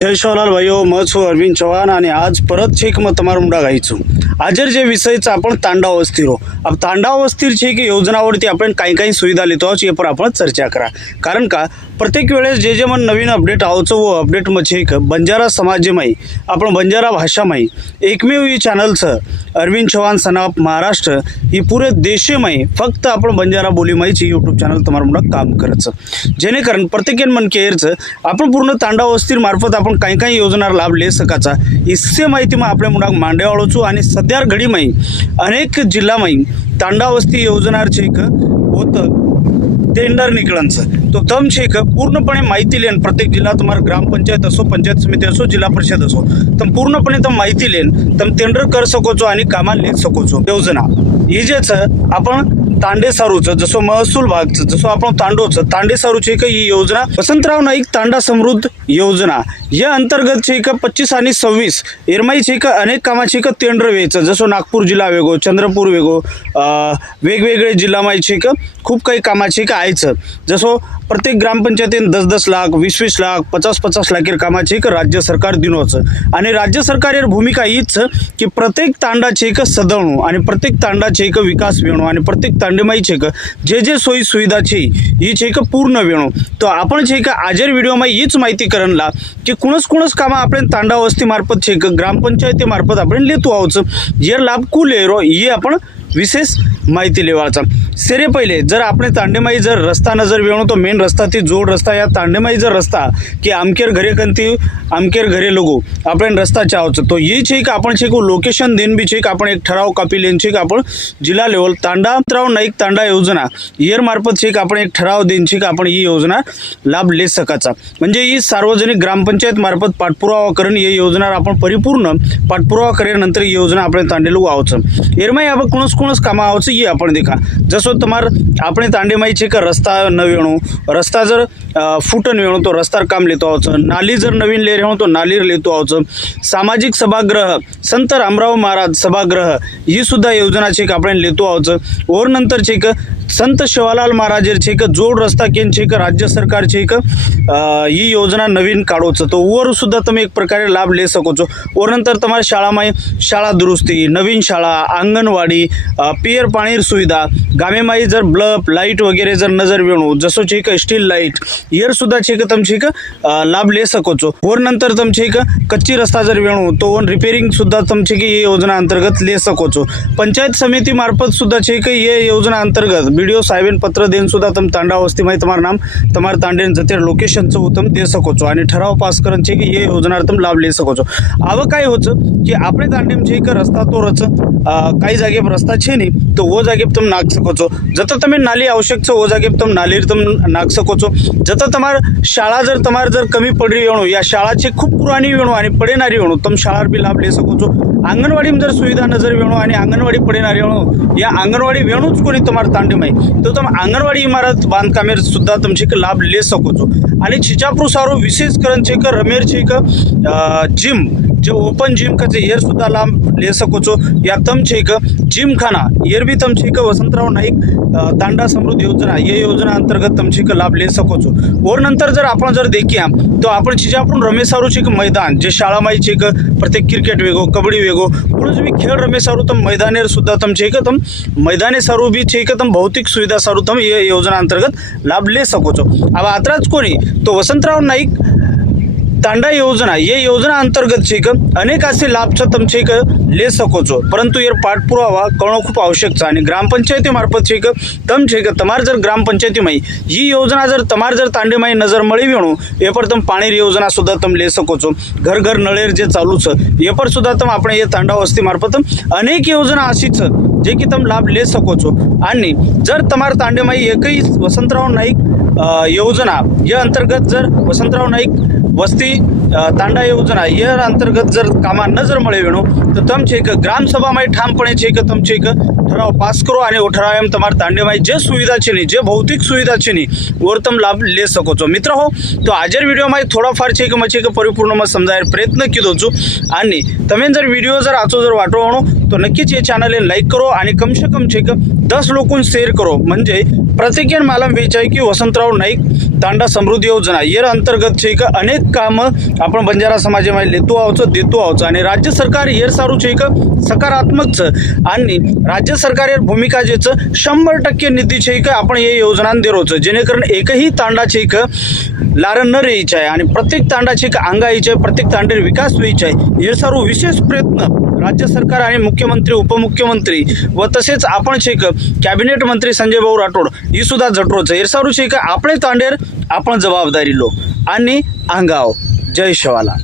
જય સોનાલ ભાઈઓ હું છું અરવિંદ ચૌહાણ અને આજ પરત છે કે તમારું મુંડા ગાઈ છું આજે જે વિષય છે आपण तांडाव अस्थिरो अब तांडाव अस्थिर છે की योजनावरती आपण काही सुविधा लेतो आहोत यावर आपण चर्चा करा कारण का प्रत्येक वेळेस जे मन नवीन अपडेट आवचं वो अपडेट म्हणजे एक बंजारा समाजमय आपण बंजारा भाषामय एकमेव ही चॅनलचं अरविंद चव्हाण सनाप महाराष्ट्र ही पूरे देशमय फक्त आपण बंजारा बोलीमयची यूट्यूब चॅनल तुम्हाला म्हणून काम करायचं जेणेकरून प्रत्येक मन केअरचं आपण पूर्ण तांडाव अस्थिर मार्फत आपण काही योजना लाभ ले सकाचा इससे माहिती मग आपल्या मुलाक मांडेवाळो छू आणि सध्या घडीमय अनेक जिल्हामय तांडाव वस्ती योजनार छेक होतं टेंडर निकळांचं तो तम छेक पूर्णपणे माहिती लेन प्रत्येक जिल्हा तुम्हाला ग्रामपंचायत असो पंचायत समिती असो जिल्हा परिषद असो तम पूर्णपणे तम माहिती लेन तम टेंडर कर सकोचो आणि कामा ले सकोचो योजना ही जेच आपण तांडे सारूचं जसं महसूल भागचं जसं आपण तांडोचं तांडे सारूची एक ही योजना वसंतराव नाईक तांडा समृद्ध योजना या अंतर्गत छे 25 आणि 26 एरमाई छे अनेक कामाची एक टेंडर व्हायचं जसं नागपूर जिल्हा वेगो चंद्रपूर वेगो वेगवेगळे जिल्हामाई छे खूप काही कामाची एक आयचं जसं प्रत्येक ग्रामपंचायतीन 10-10 लाख 20-20 लाख 50-50 लाख कामाची एक राज्य सरकार दिनोचं आणि राज्य सरकार भूमिका हीच की प्रत्येक तांडाची एक सदवणू आणि प्रत्येक तांडाची एक विकास वेणू आणि प्रत्येक तांडेमाई छे जे सोयी सुविधा छे ही छे पूर्ण वेणू तो आपण छे आजर व्हिडिओ मा हीच माहिती करणला की कुणच कामा आपण तांडा वस्ती मार्फत छे ग्रामपंचायती मार्फत आपण लेतो आहोत जे लाभ कुल एरो ही आपण विशेष माहिती लेवाचा सेरे पहिले जर आपण तांडेमाई जर रस्ता नजर वेणू तो मेन रस्ता ती जोड रस्ता या तांडेमाई जर रस्ता की आमकेर घरे कंती आमकेर घरे लोगो आपण रस्ता चाहतो तो ये छे की आपण छे को लोकेशन देन भी छे आपण एक ठराव कापी लेन छे आपण जिल्हा लेवल तांडाव नाईक तांडा योजना येर मार्फत छे आपण एक ठराव देन छे आपण ही योजना लाभ ले सकाचा म्हणजे ही सार्वजनिक ग्रामपंचायत मार्फत पाठपुरावा करून ही योजना आपण परिपूर्ण पाठपुरावा केल्यानंतर ही योजना आपण तांडे लोग आहोत एरमाई आपण कोणच कामा आहोत ये आपण देखा जसो तुम्हार આપણે તાંડેમાઈ છે કે રસ્તા ન વેણું રસ્તા જર ફૂટન વેણું તો રસ્તાર કામ લેતો આવો છો નાલી જર નવીન લે રહ્યો તો નાલી લેતો આવો છો સામાજિક સભાગૃહ સંત રામરાव महाराज सभागृह ही सुद्धा योजना છે કે આપણે લેતો આવો છો और नंतर છે કે संत शिवालाल महाराज छे के जोड रस्ता केन छे के राज्य सरकार छे के ही योजना नवीन काढो छो तो वर सुद्धा तुम्ही एक प्रकारे लाभ ले सको छो और नंतर तुम्हारा शाळामाय शाळा दुरुस्ती नवीन शाळा आंगणवाडी पियर पाणी सुविधा गामेमाई जर बल्ब लाईट वगैरे जर नजर वेणू जसो छे के स्टील लाईट यर सुद्धा छे के तुम छे के लाभ ले सको छो और नंतर तुम छे के कच्ची रस्ता जर वेणू तो रिपेरिंग सुद्धा तुम छे के ये योजना अंतर्गत ले सको छो पंचायत समिति मार्फत सुद्धा छे के ये योजना अंतर्गत वीडियो साहेबन पत्र देन सुद्धा तुम तांडा वस्ती माहिती तुम्हारा नाम तुम्हारा तांडेन जते लोकेशनचं उत्तम दे सको छो आणि ठराव पास करन छे की ये योजना तुम लाभ ले सको छो आव काय होचं की आपले तांडेम छे के रस्ता तो रच काही जागे रस्ता छे नी तो वो जागे तुम नाक सको छो जत तमे नाली आवश्यक छो वो जागे तुम नाली तुम नाक सको छो जत तमार शाळा जर कमी पडरी वेणू या शाळाची खूप पुराणी वेणू आणि पडेनारी वेणू तुम शाळार बी लाभ ले सको छो आंगणवाडी जर सुविधा नजर वेणू आणि आंगणवाडी पडेनारी वेणू या आंगणवाडी वेणूच कोणी तुम्हारा तांडेमाई तो तुम आंगणवाडी इमारत बांधकामे सुद्धा तुमचे लाभ ले सको छो आणि छिचाप्रू सारो विशेष करण छे के रमेर छे के जिम जो ओपन जिम का येर सुद्धा लाभ ले सको छो या तम छे के जिम खाना येर भी तम छे के वसंतराव नाईक तांडा समृद्ध योजना ये योजना अंतर्गत तम छे के लाभ ले सको छो और नंतर जर आपण जर देखिया तो आपण छिचाप्रू रमेसारू छे के मैदान जे शाळामाई छे के प्रत्येक क्रिकेट वेगो कबड्डी वेगो कुणच भी खेळ रमेसारू तम मैदानेर सुद्धा तम छे के तम मैदाने सारू भी छे के तम भौतिक सुविधा सारू तम ये योजना अंतर्गत लाभ ले सको छो अब आत्राच कोणी तो वसंतराव नाईक तांडा योजना ये योजना अंतर्गत छे के अनेक असे लाभ तुम छे के ले सको छो परंतु यार पाठपुरावा करणं खूप आवश्यक छे आणि ग्रामपंचायती मार्फत छे के तम छे के तमार जर ग्रामपंचायती माई ही योजना जर तमार जर तांडेमाई नजर मळी वेणू ये पर तुम पाणी योजना सुद्धा तुम ले सको छो घर नळेर जे चालू छ ये पर सुद्धा तुम आपण ये तांडा वस्ती मार्फत अनेक योजना अशीच जे की तुम लाभ ले सको छो आणि जर तमार तांडेमाई एकही वसंतराव नाईक योजना या अंतर्गत जर वसंतराव नाईक वस्ती तांडा योजना या अंतर्गत जर कामा नजर मळे वेणू तो तम छे के ग्राम सभा में ठामपणे छे के तम छे के ठराव पास करो आणि ठराव तुम्हारा तांडेमाई जे सुविधा छे नी जे भौतिक सुविधा छे नी वर तुम लाभ ले सको छो मित्र हो तो आजर वीडियो में थोड़ा फार छे के परिपूर्ण में समजाय प्रयत्न कीधो छू आणि तमे जर वीडियो जर आचो जर वाटो तो नक्कीच ये चॅनल लाईक करो आणि कम से कम छे के 10 लोगों शेअर करो म्हणजे प्रत्येक मालूम वेचाय की वसंतराव नाईक तांडा समृद्धी योजना येर अंतर्गत છે કે અનેક કામ આપણે બંજારા સમાજમાં લેતું આવો છો દેતું આવો છો અને રાજ્ય સરકાર યેર સારું છે કે સકારાત્મક છે અને રાજ્ય સરકાર યાર ભૂમિકા જે છે 100% નિધિ છે કે આપણે એ યોजना દેરો છે જેને કારણે એકही तांडा છે કે લારણ ન રહી છે અને પ્રत्येक तांडा છે કે આંગાઈ છે प्रत्येक तांडे विकास होई છે યેર સારું विशेष प्रयत्न राज्य सरकार आणि मुख्यमंत्री उपमुख्यमंत्री व तसेच आपण છે કે कॅबिनेट मंत्री संजय भाऊ राठोड ही सुद्धा जटरो છે યેર સારું છે કે આપણે तांडेर आपण जबाबदारी लो आणि आंगाव जय शिवाला।